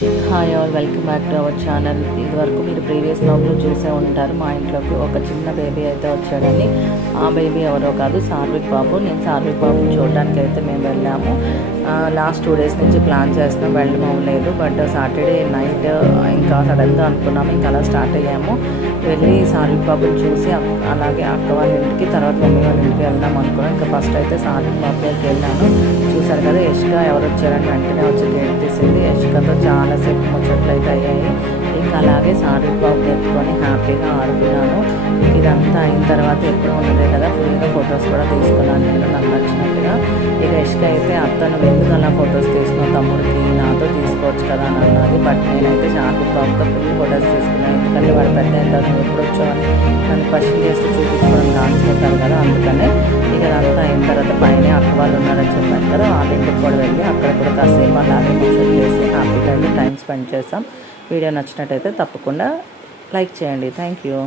Hi all, welcome back to our channel. ఇదివరకు మీరు previous బ్లాగ్లో చూసే ఉంటారు. మా ఇంట్లోకి ఒక చిన్న బేబీ అయితే వచ్చాడని. ఆ బేబీ ఎవరో కాదు, సార్విక్ బాబు. నేను సార్విక్ బాబుని చూడడానికి అయితే మేము వెళ్ళాము. లాస్ట్ 2 days నుంచి ప్లాన్ చేస్తున్నాం, వెళ్ళడం లేదు. బట్ సాటర్డే నైట్ ఇంకా సడన్గా అనుకున్నాము, ఇంకా అలా స్టార్ట్ అయ్యాము. వెళ్ళి సార్విక్ బాబుని చూసి అలాగే అక్క వాళ్ళ ఇంటికి, తర్వాత మమ్మీ వాళ్ళ ఇంటికి వెళ్దాం అనుకున్నాం. ఇంకా ఫస్ట్ అయితే సార్విక్ బాబు దగ్గరికి వెళ్ళాను. చూసారు కదా, యష్క ఎవరు వచ్చారని వెంటనే వచ్చి గేట్ తీసింది. యష్కతో చాలాసేపు ముచ్చట్లు అయితే అయ్యాయి. ఇంకా అలాగే సార్విక్ బాబుని ఎత్తుకొని హ్యాపీగా ఆడుకున్నాను. ఇదంతా అయిన తర్వాత ఎప్పుడు ఉండదే కదా, ఫుల్గా ఫొటోస్ కూడా తీసుకున్నాను నేను నాకు నచ్చినట్టుగా. ఇక యష్క అయితే అత్తను ఎందుకు అలా ఫొటోస్ తీసుకున్నాను, తమ్ముడికి నాతో తీసుకోవచ్చు కదా అని అన్నది. బట్ నేనైతే సార్విక్ బాబుతో ఫుల్ ఫొటోస్ తీసుకున్నాను. ఎందుకంటే వాడు పెద్ద ఎంత ఎప్పుడు వచ్చామని నన్ను క్వశ్చన్ చేస్తూ చూపించుకోవడం డాన్స్ పెట్టారు కదా, అందుకనే. ఇక అదంతా అయిన తర్వాత పైన అక్క వాళ్ళు ఉన్నారని చెప్పాను కదా, వాళ్ళ ఇంటికి కూడా వెళ్ళి అక్కడ కూడా కాసేపు అలాగే ముచ్చట్లు చేసి హ్యాపీగా అయితే టైం స్పెండ్ చేసాం. వీడియో నచ్చినట్టయితే తప్పకుండా లైక్ చేయండి. Thank you.